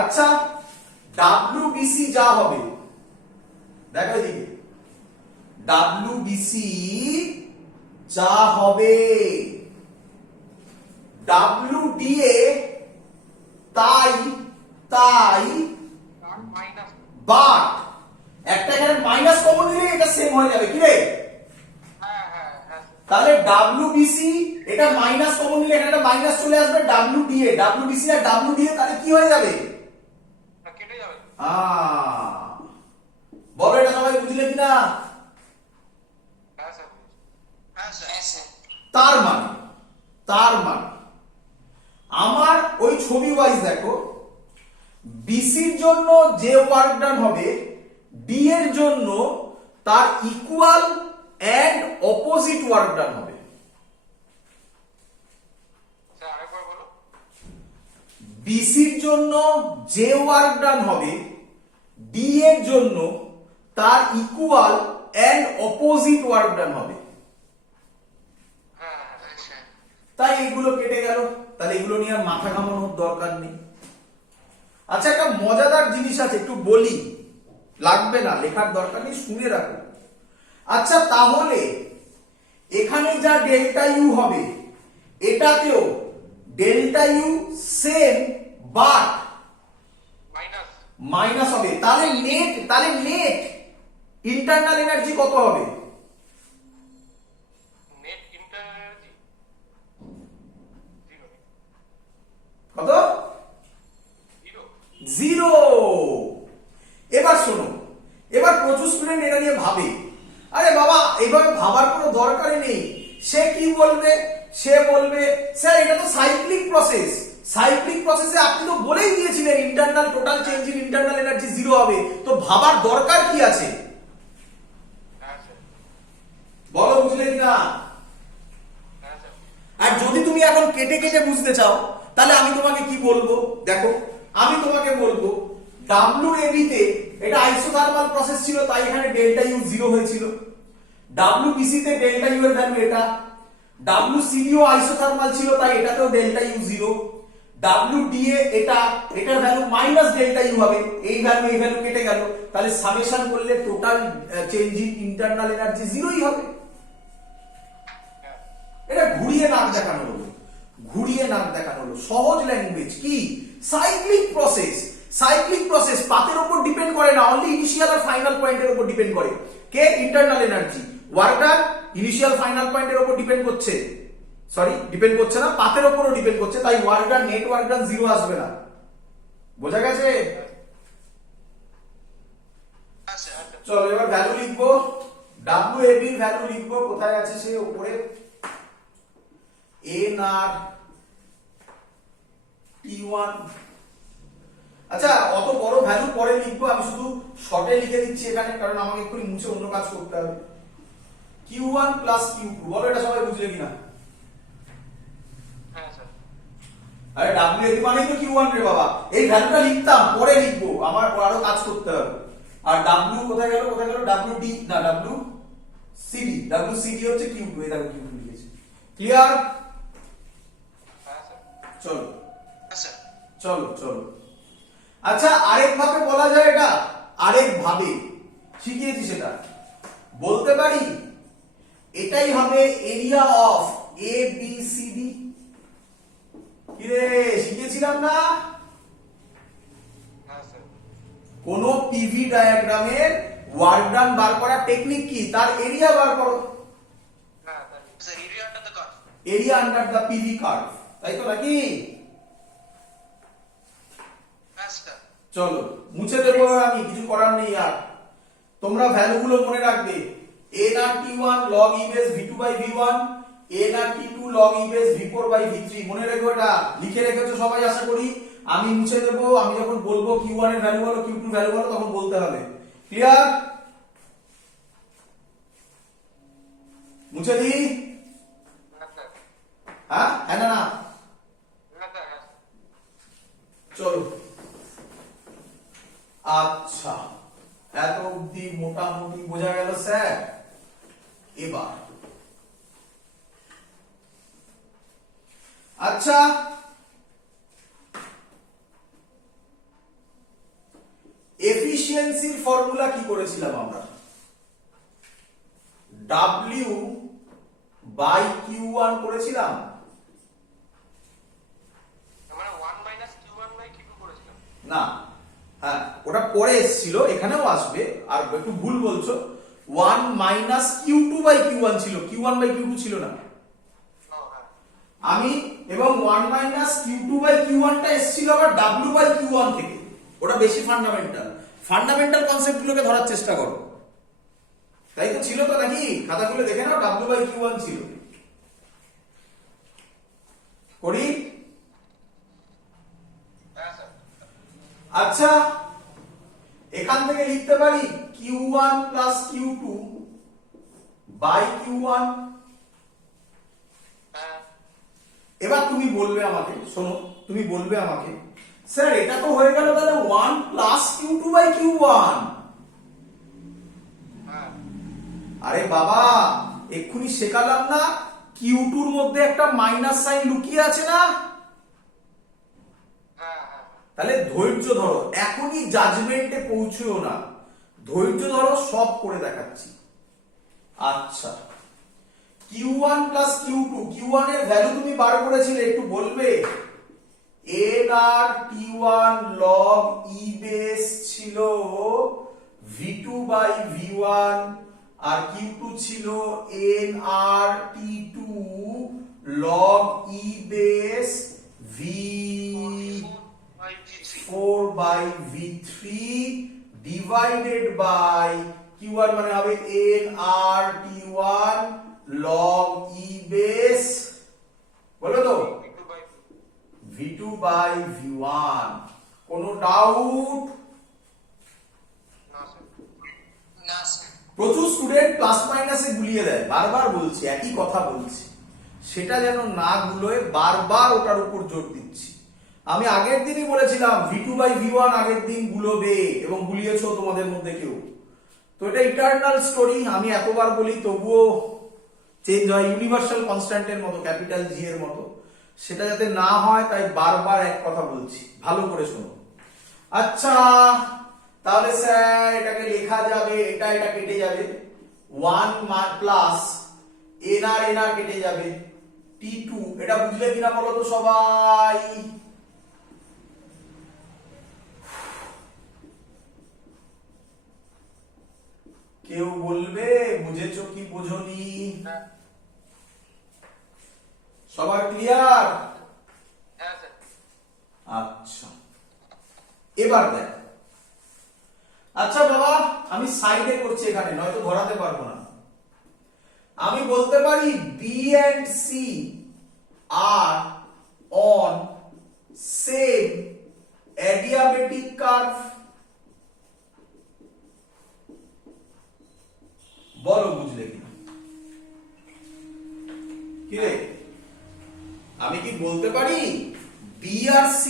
আচ্ছা ডাব্লিউবিসি যা হবে দেখো এদিকে ডাব্লিউবিসি যা হবে ডাব্লিউডিএ তাই তাই বাট একটা এখানে মাইনাস কমন নিলে এটা সেম হয়ে যাবে কি রে? তাহলে ডাব্লিউবিসি এটা মাইনাস কমন নিলে এখানে একটা মাইনাস চলে আসবে ডাব্লিউডিএ ডাব্লিউবিসি আর ডাব্লিউডিএ তাহলে কি হয়ে যাবে? কেটে যাবে। বলো এটা সবাই বুঝলে কিনা? হ্যাঁ স্যার। তার মানে আমার ওই ছবি ওয়াইজ দেখো বিসির জন্য যে ওয়ার্ক ডান হবে ডি এর জন্য তার equal and opposite work done হবে। স্যার আরেকবার বলো। বিসির জন্য যে ওয়ার্ক ডান হবে ডি এর জন্য তার equal and opposite work done হবে। হ্যাঁ স্যার। তাই এগুলো কেটে গেল, তাহলে এগুলো নিয়ে আর মাথা ঘামানোর দরকার নেই। আচ্ছা একটা মজাদার জিনিস আছে একটু বলি, লাগবে না লেখার দরকার নেই, শুনে রাখো। আচ্ছা তাহলে এখানে যা ডেল্টা ইউ হবে এটাতেও delta U same but minus হবে। তাহলে নেট ইন্টারনাল এনার্জি কত হবে? নেট ইন্টারনাল এনার্জি কত? 0। জিরো। এবার শোনো, এবার প্রচুর স্টুডেন্ট এটা নিয়ে ভাবে, আরে বাবা এইভাবে ভাবার কোনো দরকারই নেই। সে কি বলবে? সে বলবে স্যার এটা তো সাইক্লিক প্রসেস, সাইক্লিক প্রসেসে আপনি তো বলেই দিয়েছিলেন internal total change in internal energy zero হবে, তো ভাবার দরকার কি আছে? হ্যাঁ স্যার। বলো বুঝলে কিনা? হ্যাঁ স্যার। আর যদি তুমি এখন কেটে কেটে বুঝতে চাও তাহলে আমি তোমাকে কি বলবো দেখো, আমি তোমাকে বলবো ডাব্লিউএবি তে এটা আইসোথার্মাল প্রসেস ছিল তাই এখানে ডেল্টা ইউ জিরো হয়েছিল। ডাব্লিউবিসি তে ডেল্টা ইউ এর ভ্যালু এটা, ডাব্লিউসিডিও আইসোথার্মাল ছিল তাই এটাতেও ডেল্টা ইউ জিরো, ডাব্লিউডিএ এটার ভ্যালু মাইনাস ডেল্টা ইউ হবে, এই ভ্যালু কেটে গেল, তাহলে সামেশন করলে total change in internal energy জিরোই হবে। এটা ঘুরিয়ে নাক দেখানো হলো, সহজ ল্যাঙ্গুয়েজ। কি? সাইক্লিক প্রসেস পাথের উপর ডিপেন্ড করে না, অনলি ইনিশিয়াল আর ফাইনাল পয়েন্টের উপর ডিপেন্ড করে। কে? Internal energy. Work done initial final পয়েন্টের উপর ডিপেন্ড করছে, ডিপেন্ড করছে না, পাথের উপরও ডিপেন্ড করছে, তাই work done net work done zero আসবে না। বোঝা গেছে? চলো এবার ভ্যালু লিখবো, ডাব্লিউএবি এর ভ্যালু লিখবো, কোথায় আছে সে? উপরে এন আর টি1। আচ্ছা অত বড় ভ্যালু পরে লিখবো, আমি শুধু শর্টে লিখে দিচ্ছি এখানে, কারণ আমাকে একটু মুছে অন্য কাজ করতে হবে। Q1 প্লাস Q2, বলো এটা সবাই বুঝলে কিনা? হ্যাঁ স্যার। আরে ডাব্লিউএবি মানেই তো Q1 রে বাবা, এই ভ্যালুটা লিখতাম পরে লিখবো, আমার আরো কাজ করতে হবে। আর ডাব্লিউ কোথায় গেল ডাব্লিউডি না ডাব্লিউসিডি হচ্ছে Q2, এই দেখো Q2 লিখেছি। ক্লিয়ার? হ্যাঁ স্যার। চলো হ্যাঁ স্যার। চলো আচ্ছা আরেক ভাবে বলা যায়, এটা আরেক ভাবে শিখিয়েছি, সেটা বলতে পারি এটাই হবে area of A B C D. কি রে শিখিয়েছিলাম না? হ্যাঁ স্যার। কোন পিভি ডায়াগ্রামের ওয়ার্ক ডান বার করার টেকনিক কি? তার এরিয়া বার করো। হ্যাঁ sir. Area under the curve. Area under the PV curve, তাই তো নাকি? হ্যাঁ স্যার। চলো মুছে দেবো আমি, কিছু করার নেই আর। তোমরা ভ্যালুগুলো মনে রাখবে, n R t1 log e base v2 by v1, n R t2 log e base v4 by v3, মনে রেখো, এটা লিখে রেখেছো সবাই আশা করি। আমি মুছে দেবো, আমি যখন বলবো q1 এর ভ্যালু বলো q2 ভ্যালু বলো তখন বলতে হবে। ক্লিয়ার? মুছে দিই? হ্যাঁ স্যার। হ্যাঁ হ্যাঁ না? হ্যাঁ স্যার। চলো আচ্ছা এত অব্দি মোটামুটি বোঝা গেল স্যার। এবার আচ্ছা এফিসিয়েন্সির ফর্মুলা কি করেছিলাম আমরা? W বাই Q1 করেছিলাম আমরা 1 মাইনাস q1 বাই q2 করেছিলাম। না, হ্যাঁ ওটা পরে এসেছিল, এখানেও আসবে, আর একটু ভুল বলছো। 1 মাইনাস Q2 বাই Q1 ছিল, Q1 বাই Q2 ছিল না। ও হ্যাঁ, আমি এবং 1 মাইনাস Q2 বাই Q1 টা এসেছিল আবার W বাই Q1 থেকে। ওটা বেশি ফান্ডামেন্টাল কনসেপ্টগুলোকে ধরার চেষ্টা করো। তাই তো ছিল তো নাকি? খাতা খুলে দেখে নাও, W বাই Q1 ছিল। করি? হ্যাঁ স্যার। আচ্ছা, এখান থেকে লিখতে পারি Q1 plus Q2 by Q1। হ্যাঁ এবার তুমি বলবে আমাকে, শোনো, তুমি বলবে আমাকে, স্যার এটা তো হয়ে গেল তাহলে 1 প্লাস Q2 বাই Q1। হ্যাঁ আরে বাবা, এক্ষুনি শেখালাম না Q2 এর মধ্যে একটা মাইনাস সাইন লুকিয়ে আছে না? হ্যাঁ হ্যাঁ তাহলে ধৈর্য ধরো, এখনই জাজমেন্টে পৌঁছও না, ধৈর্য ধরো, সব করে দেখাচ্ছি। আচ্ছা, Q1 প্লাস Q2, Q1 এর ভ্যালু তুমি বার করেছিলে, একটু বলবে? nR log e বেস ছিল V2 by V1, R Q2 ছিল nR log e base V4 by V3 divided by Q1 মানে হবে nR log e বেস, বলো তো, V2 বাই V1। কোনো ডাউট? না স্যার। না স্যার। প্রচুর স্টুডেন্ট প্লাস মাইনাসে গুলিয়ে দেয়, বারবার বলছি, একই কথা বলছি, সেটা যেন না গুলোয় বারবার ওটার উপর জোর দিচ্ছি। আমি আগের দিনই বলেছিলাম V2 বাই V1 আগের দিন গুলোবে, এবং গুলিয়েছো তোমাদের মধ্যে কেউ। তো এটা ইটারনাল স্টোরি, আমি এতবার বলি তবুও চেঞ্জ হয়, ইউনিভার্সাল কনস্ট্যান্টের মতো, ক্যাপিটাল জি এর মতো। সেটা যাতে না হয় তাই বারবার এক কথা বলছি, ভালো করে শোনো। আচ্ছা, তাহলে স্যার এটাকে লেখা যাবে, এটা কেটে যাবে, 1 প্লাস nr কেটে যাবে, T2, এটা বুঝলে কিনা বলো তো সবাই? কেউ বলবে বুঝেছো কি বোঝনি? সবার ক্লিয়ার? হ্যাঁ স্যার। আচ্ছা, এবার দেখ। আচ্ছা বাবা, আমি সাইডে করছি এখানে, নয়তো ধরাতে পারবো না। আমি বলতে পারি B and C are on same adiabatic curve। বলো বুঝলে কিনা? কি রে, আমি কি বলতে পারি B আর C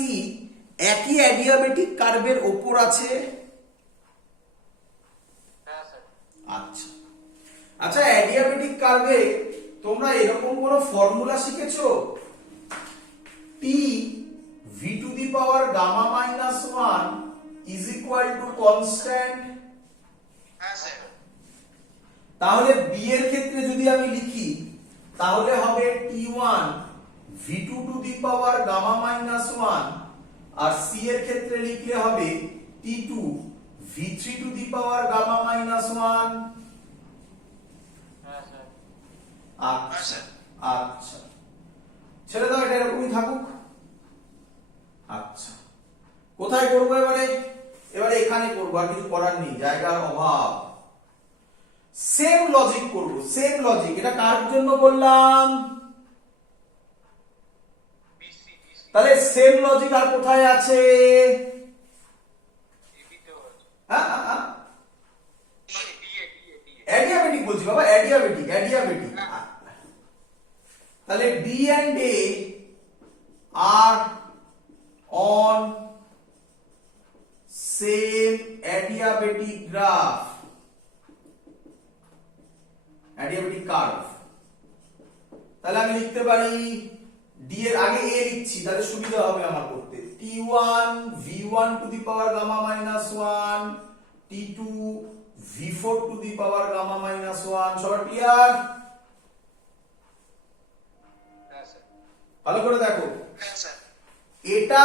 একই অ্যাডিয়াবেটিক কার্ভের ওপর আছে? হ্যাঁ স্যার। আচ্ছা আচ্ছা, অ্যাডিয়াবেটিক কার্ভে তোমরা এরকম কোন ফর্মুলা শিখেছো? T v to the power gamma minus 1 is equal to constant. হ্যাঁ স্যার। তাহলে B এর ক্ষেত্রে যদি আমি লিখি তাহলে হবে T1 v2 to the power gamma minus 1, আর C এর ক্ষেত্রে লিখলে হবে T2 v3 to the power gamma minus 1। হ্যাঁ স্যার। আচ্ছা আচ্ছা, ছেড়ে দাও, এটা এরকমই থাকুক। আচ্ছা, কোথায় করবো এবারে? এবারে এখানে করবো, আর কিছু করার নেই, জায়গার অভাব। সেম লজিক করবো, সেম লজিক। এটা কার জন্য বললাম? বিসি বিসি তাহলে সেম লজিক আর কোথায় আছে? এবিতেও আছে। হ্যাঁ হ্যাঁ হ্যাঁ, DA DA DA DA adiabatic বলছি বাবা, অ্যাডিয়াবেটিক। তাহলে B and A are on same adiabatic graph, adiabatic curve। তাহলে আমি লিখতে পারি D এর আগে A লিখছি, তাহলে সুবিধা হবে আমার করতে। T1 V1 to the power gamma minus 1 T2 V4 to the power gamma minus 1 সবার ক্লিয়ার? হ্যাঁ স্যার ভালো করে দেখো, হ্যাঁ স্যার এটা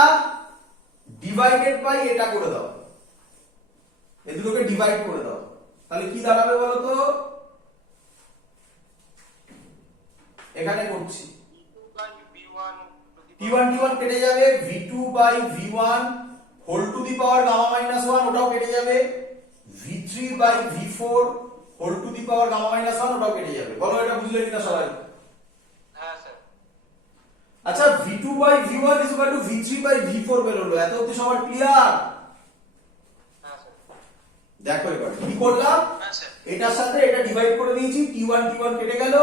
ডিভাইডেড বাই এটা করে দাও, এই দুটোকে ডিভাইড করে দাও, তাহলে কি দাঁড়াবে বলো তো? এখানে করছি T1 T1 কেটে যাবে, V2 by V1 whole to the power gamma minus 1 ওটাও কেটে যাবে, V3 by V4 whole to the power gamma minus 1 ওটাও কেটে যাবে। বলো এটা বুঝলে কিনা সবাই? হ্যাঁ স্যার আচ্ছা V2 by V1 is equal to V3 by V4 বেরোলো, এত অবধি সবার ক্লিয়ার? হ্যাঁ স্যার দেখো এবার কি করলাম, হ্যাঁ স্যার এটার সাথে এটা ডিভাইড করে দিয়েছি, T1 T1 কেটে গেল,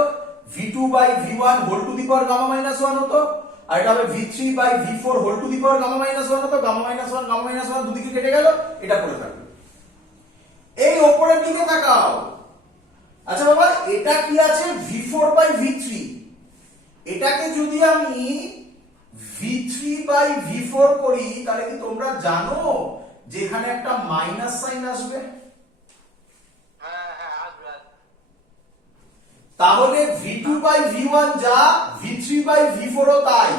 V2 by V1 whole to the power gamma minus 1 হতো, আর এটা হবে V3 by V4 whole to the power gamma minus 1 হতো, গামা মাইনাস 1 দুদিকে কেটে গেল, এটা পড়ে থাকবে। এই উপরের দিকে তাকাও, আচ্ছা বাবা এটা কি আছে V4 বাই V3, এটাকে যদি আমি V3 বাই V4 করি তাহলে কি তোমরা জানো যে এখানে একটা মাইনাস সাইন আসবে? হ্যাঁ হ্যাঁ আসবে তাহলে V2 বাই V1 যা V3 বাই V4 ও তাই,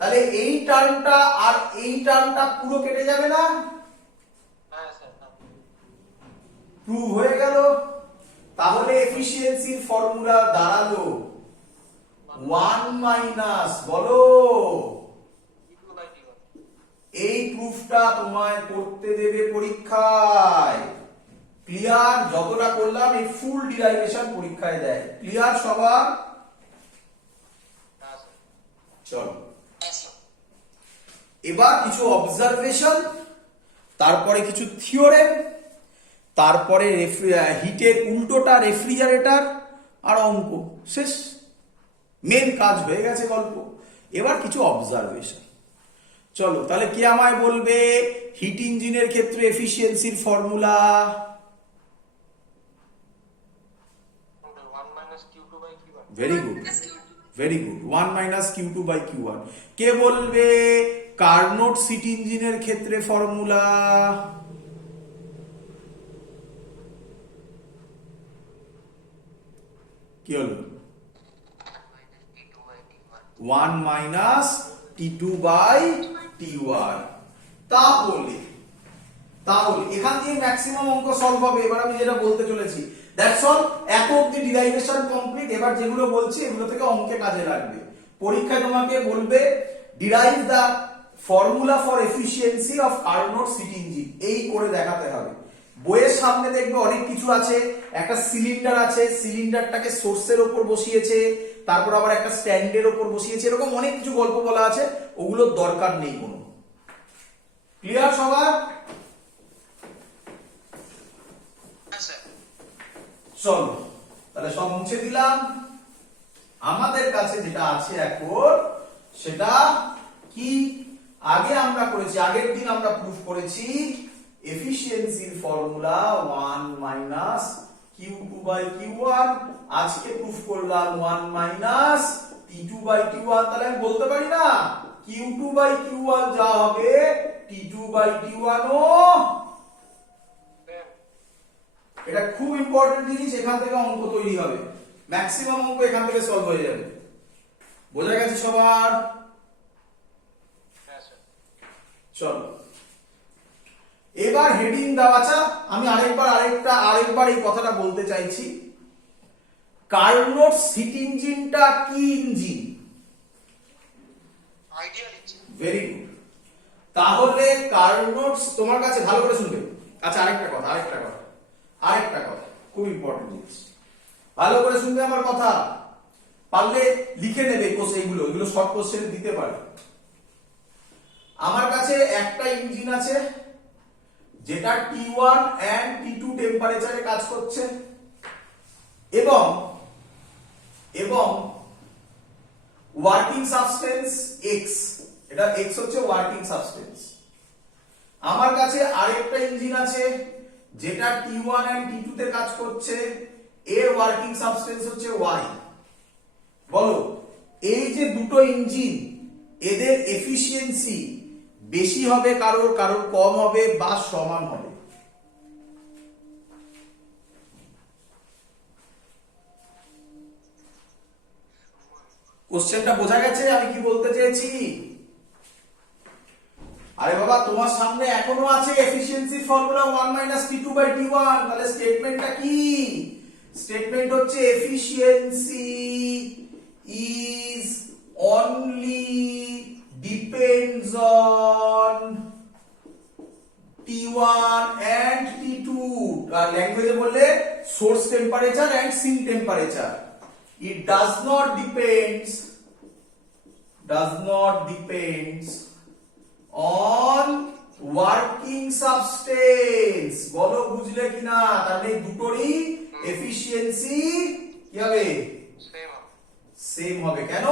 তাহলে এই টার্মটা আর এই টার্মটা পুরো কেটে যাবে না? হ্যাঁ স্যার প্রুভ হয়ে গেল। তাহলে এফিশিয়েন্সির ফর্মুলা দাঁড়ালো 1 মাইনাস, বলো T2 বাই T1 এই প্রুফটা তোমায় করতে দেবে পরীক্ষায়। ক্লিয়ার? যতটা করলাম এই ফুল ডিরাইভেশন পরীক্ষায় দেয়। ক্লিয়ার সবার? হ্যাঁ স্যার চলো হ্যাঁ স্যার এবার কিছু অবজারভেশন, তারপরে কিছু থিওরেম, তারপরে হিটের উল্টোটা রেফ্রিজারেটর, আর অঙ্ক শেষ। মেন কাজ হয়ে গেছে গল্প। এবার কিছু অবজারভেশন। চলো তাহলে কে আমায় বলবে হিট ইঞ্জিনের ক্ষেত্রে এফিসিয়েন্সির formula? 1 minus Q2 by Q1 very good, very good, 1 minus Q2 by Q1। কে বলবে কার্নোট সিট ইঞ্জিনের ক্ষেত্রে ফর্মুলা? কি হলো? 1 মাইনাস T2 বাই T1। তাহলে এখান দিয়ে ম্যাক্সিমাম অঙ্ক সলভ হবে। এবার আমি যেটা বলতে চলেছি দ্যাটস অল, এত অবধি ডিরাইভেশন কমপ্লিট। এবার যেগুলো বলছি এগুলো থেকে অঙ্কে কাজে লাগবে। পরীক্ষায় তোমাকে বলবে derive the formula for efficiency of Carnot heat engine, এই করে দেখাতে হবে। বইয়ের সামনে দেখবে অনেক কিছু আছে, একটা সিলিন্ডার আছে, সিলিন্ডারটাকে সোর্সের ওপর বসিয়েছে, তারপর আবার একটা স্ট্যান্ডের ওপর বসিয়েছে, এরকম অনেক কিছু গল্প বলা আছে, ওগুলোর দরকার নেই কোনো। ক্লিয়ার সবার? হ্যাঁ স্যার চলো তাহলে সব মুছে দিলাম। আমাদের কাছে যেটা আছে এখন সেটা কি? আগে আমরা করেছি, আগের দিন আমরা প্রুফ করেছি এফিসিয়েন্সির formula 1 minus Q2 by Q1। আজকে প্রুফ করলাম 1 মাইনাস T2 বাই T1। তাহলে আমি বলতে পারি না Q2 বাই Q1 যা হবে T2 বাই T1 ও? এটা খুব ইম্পর্টেন্ট জিনিস, এখান থেকে অঙ্ক তৈরি হবে, ম্যাক্সিমাম অঙ্ক এখান থেকে সলভ হয়ে যাবে। বোঝা গেছে সবার? হ্যাঁ স্যার চলো এবার হেডিং দাও। আচ্ছা আমি আরেকবার এই কথাটা বলতে চাইছি, কার্নোট সিট ইঞ্জিনটা কি engine? Ideal engine very good. তাহলে কার্নোট, তোমার কাছে ভালো করে শুনবে। আচ্ছা আরেকটা কথা খুব ইম্পর্টেন্ট জিনিস, ভালো করে শুনবে আমার কথা, পারলে লিখে নেবে এগুলো শর্ট কোশ্চেনে দিতে পারে। আমার কাছে একটা ইঞ্জিন আছে যেটা T1 and T2 টেম্পারেচারে কাজ করছে, এবং ওয়ার্কিং সাবস্টেন্স X, এটা X হচ্ছে ওয়ার্কিং সাবস্টেন্স। আমার কাছে আরেকটা ইঞ্জিন আছে যেটা T1 and T2 তে কাজ করছে, এর ওয়ার্কিং সাবস্টেন্স হচ্ছে Y। বলো এই যে দুটো ইঞ্জিন, এদের এফিসিয়েন্সি বেশি হবে কারোর কম হবে বা সমান হবে? কোশ্চেনটা বোঝা গেছে আমি কি বলতে চেয়েছি? আরে বাবা তোমার সামনে এখনো আছে এফিশিয়েন্সি ফর্মুলা 1 - T2/T1, তাহলে স্টেটমেন্টটা কি? স্টেটমেন্ট হচ্ছে efficiency is only depends on T1 and T2, আর ল্যাঙ্গুয়েজে বললে source temperature and sink temperature. It does not depends on working substance। বলো বুঝলে কিনা? তার মানে দুটোরই এফিশিয়েন্সি কি হবে? সেম হবে। সেম হবে। কেন?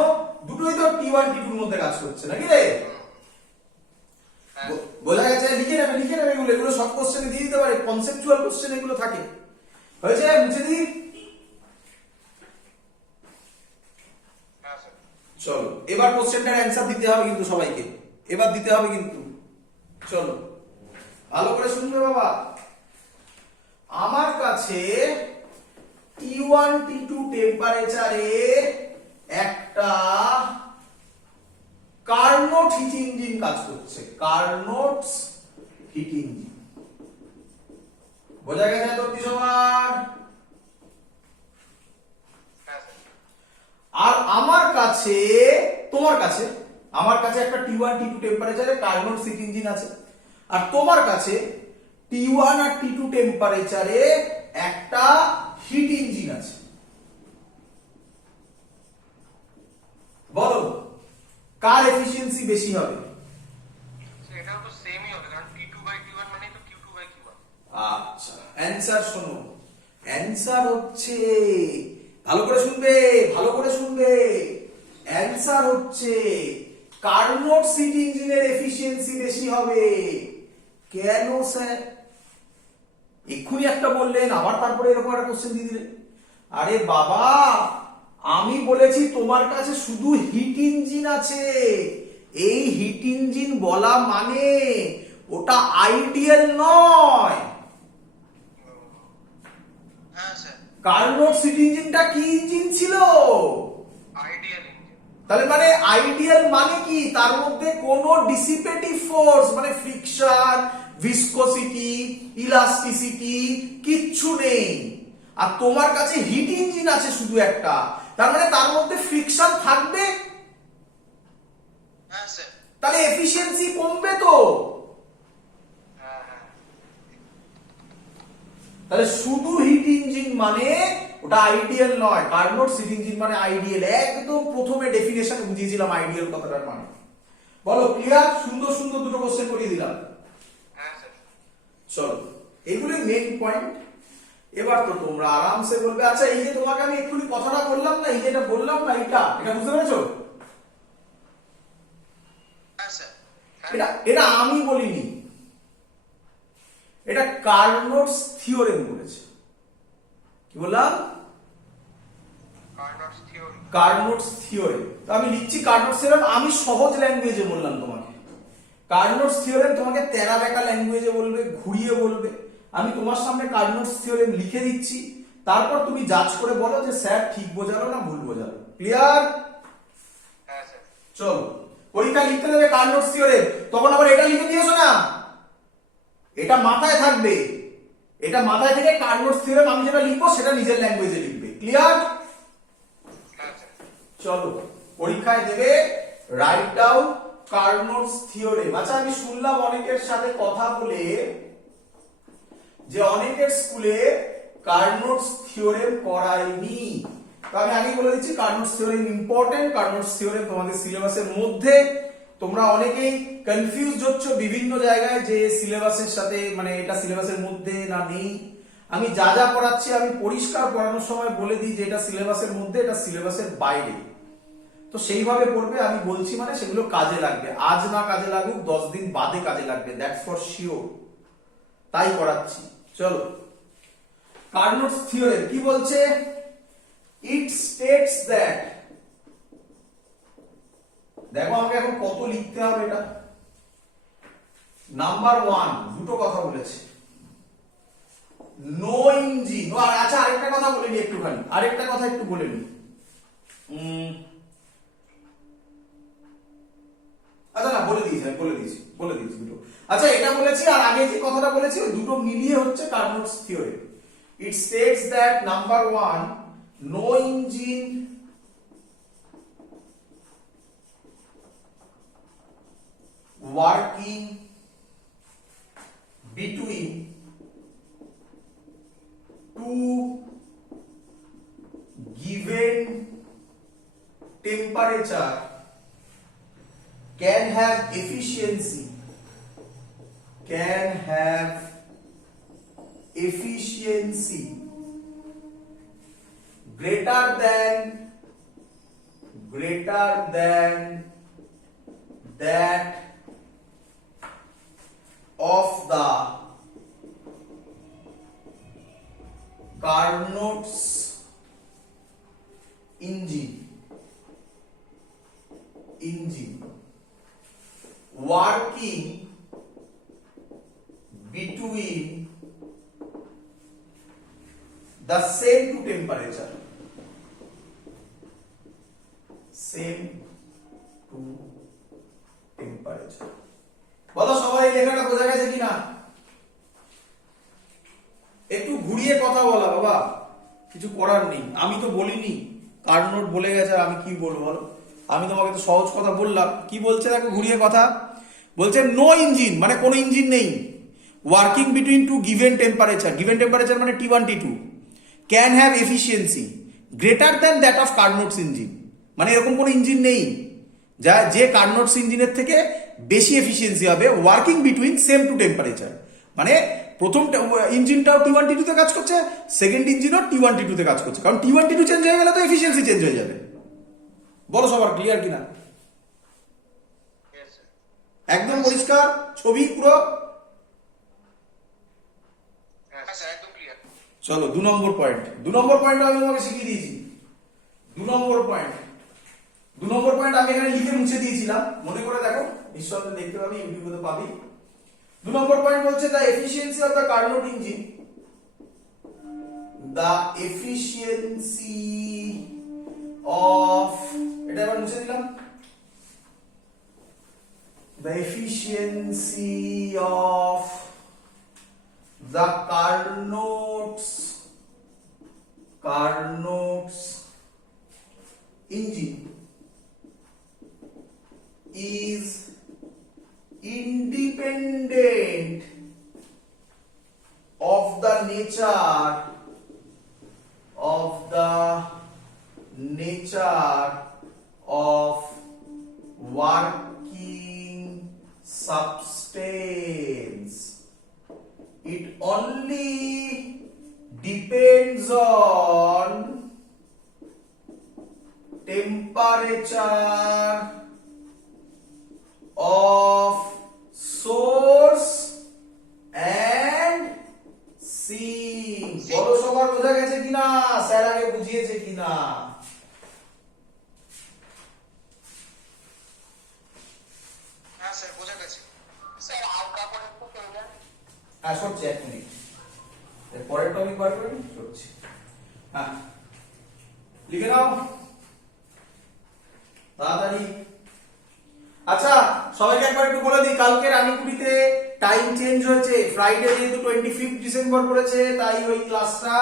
দুটোই তো T1 T2 এর মধ্যে কাজ করছে নাকি রে? হ্যাঁ বোঝা গেছে? লিখে নেবে এগুলো সব কোশ্চেনে দিয়ে দিতে পারে, কনসেপচুয়াল কোশ্চেন এগুলো থাকে। হয়েছে? মুছে দিই। হ্যাঁ স্যার। চলো এবার কোশ্চেনটার অ্যানসার দিতে হবে কিন্তু সবাইকে, এবার দিতে হবে কিন্তু। চলো ভালো করে শুনবে বাবা। আমার কাছে T1 T2 টেম্পারেচারে একটা কার্নোট হিট ইঞ্জিন কাজ করছে। কার্নোটস হিট ইঞ্জিন। বোঝা গেছে তো সবার? হ্যাঁ স্যার। আর আমার কাছে একটা T1 T2 টেম্পারেচারে কার্নোট হিট ইঞ্জিন আছে, আর তোমার কাছে T1 আর T2 টেম্পারেচারে একটা হিট ইঞ্জিন আছে। বলো কার এফিশিয়েন্সি বেশি হবে? স্যার এটাও তো সেমই হবে, কারণ T2/T1 মানে তো Q2/Q1। আচ্ছা অ্যানসার শোনো। অ্যানসার হচ্ছে, ভালো করে শুনবে, অ্যানসার হচ্ছে কার্নোট হিট ইঞ্জিনের এফিশিয়েন্সি বেশি হবে। কেন স্যার? এক্ষুনি একটা বললেন, আবার তারপরে এরকম একটা কোশ্চেন দিয়ে দিলেন। আরে বাবা আমি বলেছি তোমার কাছে শুধু হিট ইঞ্জিন আছে। এই হিট ইঞ্জিন বলা মানে ওটা আইডিয়াল নয়। হ্যাঁ স্যার। কার্নোট হিট ইঞ্জিনটা কি ইঞ্জিন ছিল? Ideal engine. তাহলে মানে আইডিয়াল মানে কি? তার মধ্যে কোনো ডিসিপেটিভ ফোর্স মানে ফ্রিকশন, ভিসকোসিটি, ইলাস্টিসিটি কিচ্ছু নেই। আর তোমার কাছে হিট ইঞ্জিন আছে শুধু একটা, তার মানে তার মধ্যে ফ্রিকশন থাকবে। হ্যাঁ স্যার। তাহলে এফিশিয়েন্সি কমবে তো। হ্যাঁ হ্যাঁ। তাহলে শুধু হিট ইঞ্জিন মানে ওটা আইডিয়াল নয়। কার্নোট হিট ইঞ্জিন মানে আইডিয়াল। একদম প্রথমে ডেফিনেশন বুঝিয়েছিলাম আইডিয়াল কথাটার মানে। বলো ক্লিয়ার? সুন্দর সুন্দর দুটো কোশ্চেন করিয়ে দিলাম। হ্যাঁ স্যার। চলো এইগুলোই মেইন পয়েন্ট। এবার তো তোমরা আরামসে বলবে, আচ্ছা এই যে তোমাকে আমি এক্ষুনি কথাটা বললাম না, এই যেটা বললাম না, এটা বুঝতে পেরেছো? হ্যাঁ স্যার। এটা আমি বলিনি, এটা কার্নোটস থিওরেম বলেছে। কি বললাম? কার্নোটস থিওরি। কার্নোটস থিওরেম। তো আমি লিখছি কার্নোটস থিওরেম, আমি সহজ ল্যাঙ্গুয়েজে বললাম তোমাকে। কার্নোটস থিওরেম তোমাকে তেরা বেকা ল্যাঙ্গুয়েজে বলবে, ঘুরিয়ে বলবে। আমি তোমার সামনে কার্নোটস থিওরেম লিখে দিচ্ছি, তারপর তুমি জাজ করে বলো যে স্যার ঠিক বোঝালো না ভুল বোঝালো। ক্লিয়ার? হ্যাঁ স্যার। চলো পরীক্ষা লিখতে দেবে কার্নোটস থিওরেম, তখন আবার এটা লিখে দিয়েছো না, এটা মাথায় থাকবে। এটা মাথায় থেকে কার্নোটস থিওরেম আমি যেটা লিখবো সেটা নিজের ল্যাঙ্গুয়েজে লিখবে। ক্লিয়ার? হ্যাঁ স্যার। চলো পরীক্ষায় দেবে রাইট ডাউন কার্নোটস থিওরেম। আচ্ছা আমি শুনলাম অনেকের সাথে কথা বলে যে অনেকের স্কুলে কার্নোটস থিওরেম করায়নি। তো আমি আগে বলে দিচ্ছি কার্নোটস থিওরেম ইম্পর্টেন্ট। কার্নোটস থিওরেম তোমাদের সিলেবাসের মধ্যে। তোমরা অনেকেই কনফিউজড হচ্ছ বিভিন্ন জায়গায় যে সিলেবাসের সাথে, মানে এটা সিলেবাসের মধ্যে না নেই। আমি যা যা পড়াচ্ছি আমি পরিষ্কার পড়ানোর সময় বলে দিই যে এটা সিলেবাসের মধ্যে, এটা সিলেবাসের বাইরে। তো সেইভাবে পড়বে। আমি বলছি মানে সেগুলো কাজে লাগবে। আজ না কাজে লাগুক, 10 দিন বাদে কাজে লাগবে, দ্যাটস ফর শিওর। তাই পড়াচ্ছি। চলো কার্নোটস থিওরেম কি বলছে? ইট স্টেটস দ্যাট, দেখো আমাকে এখন কত লিখতে হবে এটা। নাম্বার 1 দুটো কথা বলেছে, নো ইঞ্জিন। আচ্ছা আরেকটা কথা বলে নি একটুখানি, আরেকটা কথা একটু বলে নি। আচ্ছা না বলে দিয়েছি, আমি বলে দিয়েছি দুটো। আচ্ছা এটা বলেছি, আর আগে যে কথাটা বলেছি ওই দুটো মিলিয়ে হচ্ছে Carnot's theorem. It states that number 1, no engine working between two given temperature can have efficiency greater than that of the Carnot's engine working between the same two temperature, বলো সবাই লেখাটা বোঝা গেছে কিনা? একটু ঘুরিয়ে কথা বলা বাবা, কিছু করার নেই। আমি তো বলিনি, কার্নোট বলে গেছে, আর আমি কি বলবো বলো? আমি তোমাকে তো সহজ কথা বললাম। কি বলছে দেখো ঘুরিয়ে কথা, বলছে নো ইঞ্জিন মানে কোনো ইঞ্জিন নেই, working between two given temperature মানে T1 T2, can have efficiency greater than that of Carnot's engine, মানে এরকম কোনো ইঞ্জিন নেই যে কার্নোটস ইঞ্জিনের থেকে বেশি এফিসিয়েন্সি হবে, working between same to temperature, মানে প্রথম ইঞ্জিনটাও T1 T2 তে কাজ করছে, সেকেন্ড ইঞ্জিনও T1 T2 তে কাজ করছে, কারণ T1 T2 চেঞ্জ হয়ে গেলে তো এফিসিয়েন্সি চেঞ্জ হয়ে যাবে। বলো সবার ক্লিয়ার কিনা? Yes, sir. একদম পরিষ্কার ছবি পুরো। হ্যাঁ স্যার একদম ক্লিয়ার। চলো 2 নম্বর পয়েন্ট আমি তোমাকে শিখিয়ে দিয়েছি। 2 নম্বর পয়েন্ট আমি এখানে লিখে মুছে দিয়েছিলাম, মনে করে দেখো, নিঃসন্দেহে দেখতে পাবি, ইউটিউবে তো পাবি। 2 নম্বর পয়েন্ট বলছে the efficiency of the Carnot engine, এটা আবার মুছে দিলাম, the efficiency of the Carnot's engine is independent of the nature of working substance. It only depends on temperature of source and sink. বলো সবার বোঝা গেছে কিনা? স্যার আগে বুঝিয়েছে কিনা? হ্যাঁ স্যার বোঝা গেছে। স্যার হালকা করে একটু করবেন। হ্যাঁ সরছে, 1 মিনিট, এর পরের টপিক বার করে সরছে। হ্যাঁ লিখে নাও তাড়াতাড়ি। আচ্ছা সবাইকে একবার একটু বলে দিই, কালকে রানীপুরিতে টাইম চেঞ্জ হয়েছে, ফ্রাইডে যেহেতু 25 ডিসেম্বর পড়েছে, তাই ওই ক্লাসটা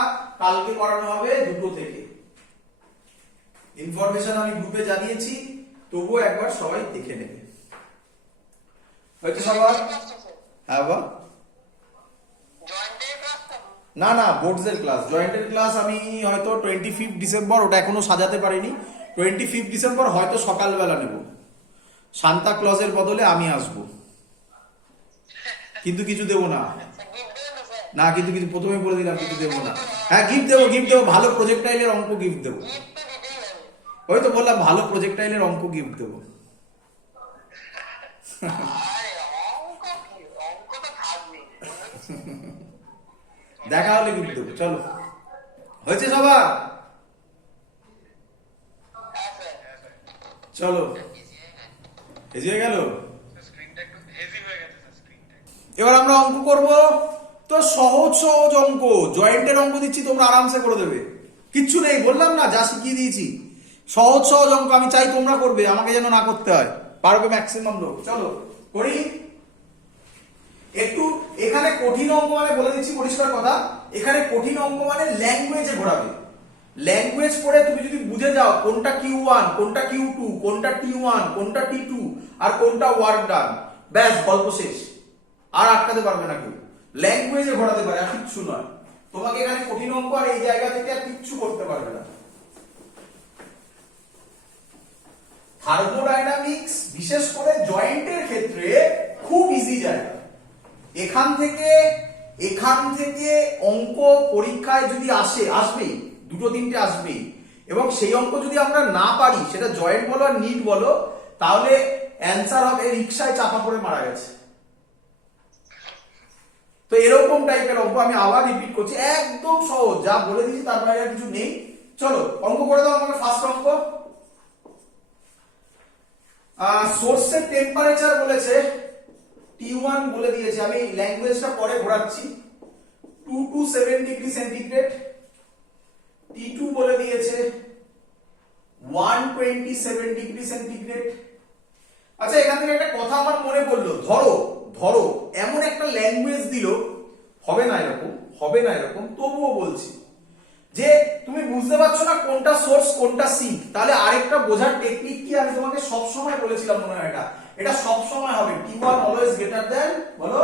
কালকে করানো হবে 2টো থেকে। ইনফরমেশন আমি গ্রুপে জানিয়েছি, তবুও একবার সবাই দেখে নেবে। হয়তো সবার হ্যাঁ বা জয়েন্টের ক্লাসটা না বোর্ডসের ক্লাস, জয়েন্টের ক্লাস আমি হয়তো 25 ডিসেম্বর, ওটা এখনো সাজাতে পারিনি, 25 ডিসেম্বর হয়তো সকালবেলা নেব, সান্তা ক্লজের বদলে আমি আসবো, কিন্তু কিছু দেবো না। না কিন্তু কিছু প্রথমে বলে দিলাম, কিছু দেবো না। হ্যাঁ গিফট দেবো, ভালো প্রজেক্টাইলের অঙ্ক গিফট দেবো। ওই তো বললাম ভালো প্রজেক্টাইলের অঙ্ক গিফট দেবো। দেখা হলে গিফট দেবো। চলো হয়েছে সবার? চলো হেজি হয়ে গেল। স্ক্রিনটা একটু হেভি হয়ে গেছে স্যার, স্ক্রিনটা। এবার আমরা অঙ্ক করব, তো সহজ অঙ্ক, জয়েন্টের অঙ্ক দিচ্ছি, তোমরা আরামসে করে দেবে, কিচ্ছু নেই, বললাম না যা শিখিয়ে দিয়েছি। সহজ অঙ্ক আমি চাই তোমরা করবে, আমাকে যেন না করতে হয়। পারবে ম্যাক্সিমাম লোক। চলো করি একটু। এখানে কঠিন অঙ্ক মানে বলে দিচ্ছি পরিষ্কার কথা, এখানে কঠিন অঙ্ক মানে ল্যাঙ্গুয়েজে ঘোরাবে। ল্যাঙ্গুয়েজ পড়ে তুমি যদি বুঝে যাও কোনটা Q1 কোনটা Q2 কোনটা T1 কোনটা T2 আর কোনটা ওয়ার্ক ডান, ব্যাস গল্প শেষ। আর আটকাতে পারবে না কেউ। ল্যাঙ্গুয়েজে ঘোরাতে পারে, আর কিচ্ছু নয়। তোমাকে এখানে কঠিন অঙ্ক আর এই জায়গা থেকে আর কিচ্ছু করতে পারবে না। থার্মোডাইনামিক্স বিশেষ করে জয়েন্টের ক্ষেত্রে খুব ইজি জায়গা। এখান থেকে অঙ্ক পরীক্ষায় যদি আসবেই, দুটো তিনটে আসবেই, এবং সেই অঙ্ক যদি আমরা না পারি, সেটা জয়েন্ট বলো আর নিট বলো, তাহলে অ্যান্সার হবে রিকশায় চাপা পড়ে মারা গেছে। তো এরকম টাইপের অঙ্ক আমি আবার রিপিট করছি, একদম সহজ, যা বলে দিয়েছি তার বাইরে আর কিছু নেই। চলো অঙ্ক করে দাও আমাকে। ফার্স্ট অঙ্ক, সোর্সের টেম্পারেচার বলেছে T1 বলে দিয়েছে, আমি ল্যাঙ্গুয়েজটা পরে ঘোরাচ্ছি, 2 to 7 ডিগ্রি সেন্টিগ্রেড। T2 বলে দিয়েছে 127 ডিগ্রি সেন্টিগ্রেড। আচ্ছা এখান থেকে একটা কথা আমার মনে পড়লো, ধরো এমন একটা ল্যাঙ্গুয়েজ দিল, হবে না এরকম, তবুও বলছি যে তুমি বুঝতে পারছো না কোনটা সোর্স কোনটা সিঙ্ক, তাহলে আরেকটা বোঝার টেকনিক কি আমি তোমাকে সব সময় বলেছিলাম, মনে হয় এটা সব সময় হবে T1 অলওয়েজ গ্রেটার দ্যান বলো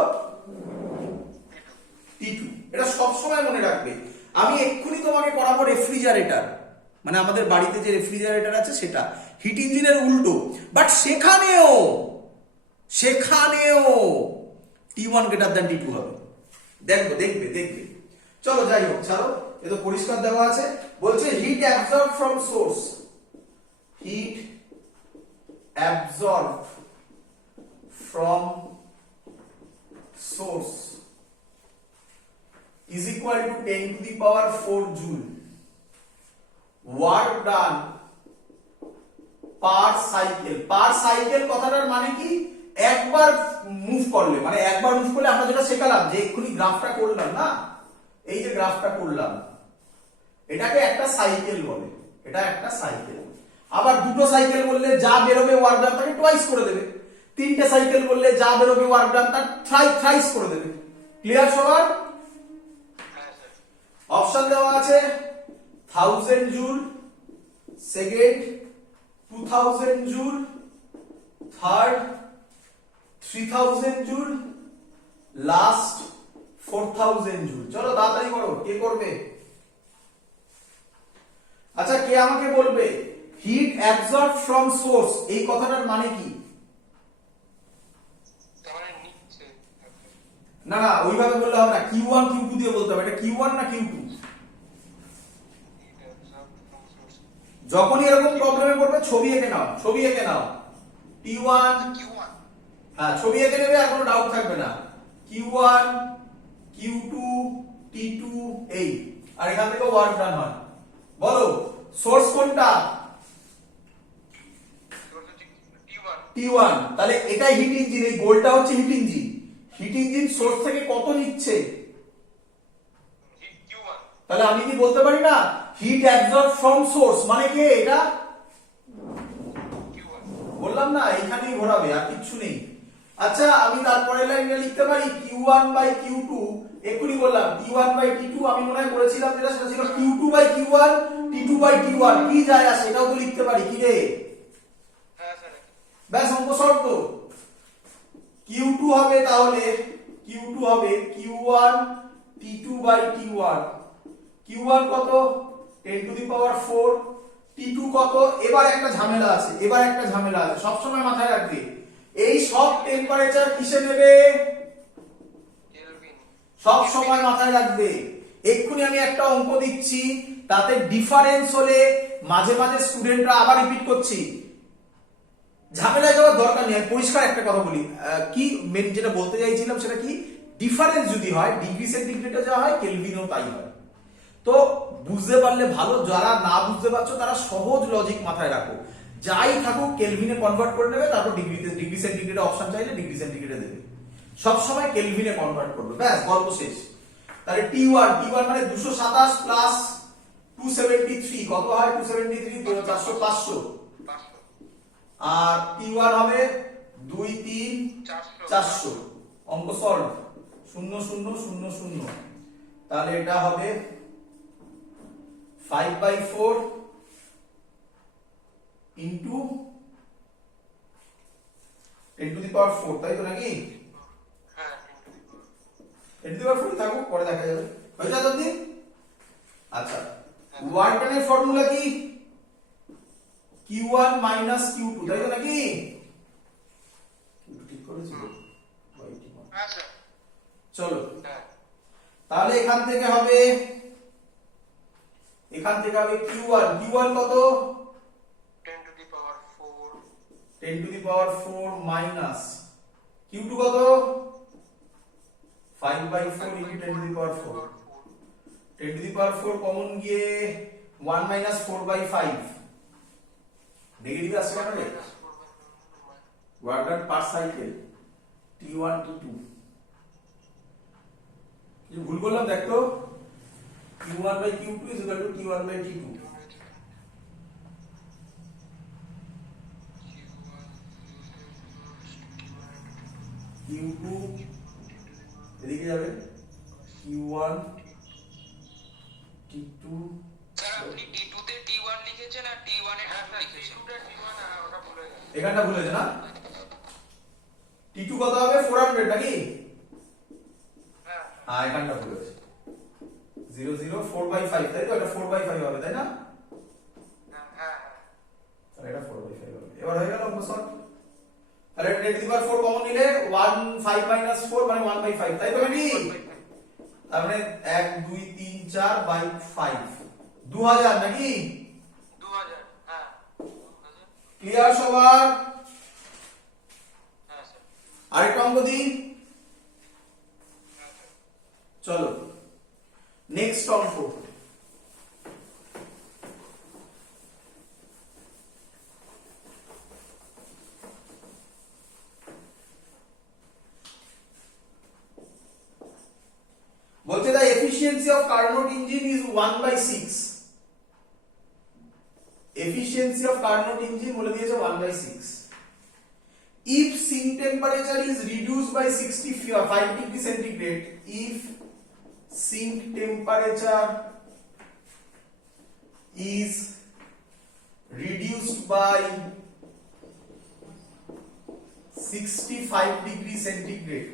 T2, এটা সব সময় মনে রাখবে। আমি এক্ষুনি তোমাকে করাবো রেফ্রিজারেটর, মানে আমাদের বাড়িতে যে রেফ্রিজারেটর আছে সেটা, হিট ইঞ্জিনের উল্টো, বাট সেখানেও T1 গ্রেটার দ্যান T2 হবে। দেখবে। চলো যাই হোক, ছাড়ো, এ তো পরিষ্কার দেওয়া আছে। বলছে heat absorb from source, heat absorb from source is equal to 10 to the power 4 joule, work done per cycle কথাটার মানে কি, একবার মুভ করলে আমরা যেটা শেখালাম, যে এক্ষুনি গ্রাফটা করলাম না, এই যে গ্রাফটা করলাম, এটাকে একটা সাইকেল বলে, এটা একটা সাইকেল। আবার দুটো সাইকেল বললে যা বেরোবে ওয়ার্ক ডান তাকে টুয়াইস করে দেবে, তিনটে সাইকেল বললে যা বেরোবে ওয়ার্ক ডান তার থ্রাইস করে দেবে। ক্লিয়ার সবার? অপশন দেওয়া আছে 1000 joule, second 2000 joule, third 3000 joule, last 4000 joule. চলো তাড়াতাড়ি করো, কে করবে? আচ্ছা কে আমাকে বলবে হিট অ্যাবজর্ব ফ্রম সোর্স এই কথাটার মানে কি? না ওইভাবে বললে হবে না, Q1 Q2 দিয়ে বলতে হবে। এটা Q1 না Q2? যখনই এরকম প্রবলেমে পড়বে ছবি এঁকে নাও T1, হ্যাঁ ছবি এঁকে নেবে, আর কোনো ডাউট থাকবে না। Q1 Q2 T2 এই, আর এখান থেকে ওয়ার্ক ডান হয়। বলো সোর্স কোনটা? T1, তাহলে এটাই হিট ইঞ্জিন, এই গোলটা হচ্ছে hit engine. Hit engine source থেকে কত নিচ্ছে? তাহলে আমি কি বলতে পারি না হিট অ্যাবজর্ব ফ্রম সোর্স মানে কি? এটা বললাম না, এখানেই ঘোরাবে, আর কিছু নেই। আচ্ছা আমি তারপরের লাইনটা লিখতে পারি Q1 বাই Q2, এক্ষুনি বললাম T1 বাই T2, আমি মনে হয় করেছিলাম যেটা, সেটা ছিল Q2 by Q1, T2 by T1, কি যায় আসে, এটাও তো লিখতে পারি। কি রে, ব্যাস অঙ্ক শর্ত। Q2 হবে তাহলে Q1 T2 by T1, Q1 কত 10 টু দি পাওয়ার 4, T2 কত? এবার একটা ঝামেলা আছে, সবসময় মাথায় রাখবে, এই সব টেম্পারেচার কিসে নেবে? সব সময় মাথায় রাখবে। এক্ষুনি আমি একটা অঙ্ক দিচ্ছি, তাতে ডিফারেন্স হলে মাঝে মাঝে স্টুডেন্টরা আবার রিপিট করছি, ঝামেলায় যাওয়ার দরকার নেই। পরিষ্কার একটা কথা বলি, কি মেন যেটা বলতে চাইছিলাম সেটা কি, ডিফারেন্স যদি হয় ডিগ্রি সেন্টিগ্রেডে যা হয় কেলভিনও তাই হয়। তো বুঝতে পারলে ভালো, যারা না বুঝতে পারছো তারা সহজ লজিক মাথায় রাখো, যাই থাকুক কেলভিনে কনভার্ট করে নেবে, তারপর ডিগ্রি সেন্টিগ্রেডে অপশন চাইলে ডিগ্রি সেন্টিগ্রেডে দেবে, সব সময় কেলভিনে কনভার্ট করবে, ব্যাস গল্প শেষ। তাহলে T1 মানে 227 প্লাস 273 কত হয়? 273 400 500, আর T1 হবে 2 3 400 অঙ্ক সলভ 0 0 0 0 তাহলে এটা হবে 5/4 ইনটু 10 টু দি পাওয়ার 4 তাই তো নাকি হ্যাঁ 10 টু দি পাওয়ার 4 থাকুক পরে দেখা যাবে হয়ে যাবে ততদিন আচ্ছা ওয়ার্ক ডানের ফর্মুলা কি Q1 Q2 তাই তো নাকি ঠিক করেছি হ্যাঁ স্যার চলো হ্যাঁ তাহলে এখান থেকে হবে Q1 কত 10 to the power 4 10 two the power 4 minus Q2 কত 5/4 into 10 two the power 4 10 two the power 4 common গিয়ে 1 মাইনাস 4/5 দেখে দিবে আসছে কেন রে ওয়ার্ক ডান পার সাইকেল T1 T2 কিছু ভুল করলাম দেখ তো Q1/Q2 is equal to T1/T2 Q2 এদিকে যাবে Q1 T2 স্যার আপনি T2 তে T1 লিখেছেন আর T1 এ হ্যাঁ T2 স্যার লিখেছেন T2 টা T1 ওটা ভুলে গেছি এখানটা ভুল হয়েছে না T2 কত হবে 400 নাকি হ্যাঁ হ্যাঁ এখানটা ভুল হয়েছে 0 0 4/5 তাই তো এটা 4/5 হবে তাই না হ্যাঁ হ্যাঁ তাহলে এটা 4/5 হবে এবার হয়ে গেল অঙ্ক সলভ তাহলে 10 টু দি পাওয়ার 4 কমন নিলে 1 5 মাইনাস 4 মানে 1/5 তাই তো নাকি তার মানে 1 2 3 4 বাই 5 2000 নাকি 2000 হ্যাঁ 2000 ক্লিয়ার সবার হ্যাঁ স্যার আরেকটা অঙ্ক দিই হ্যাঁ স্যার চলো নেক্সট অঙ্ক বলছে the efficiency of Carnot engine is 1/6 efficiency of Carnot engine বলে দিয়েছে 1/6 if sink temperature is reduced by 65 degree centigrade if sink temperature is reduced by 65 degree centigrade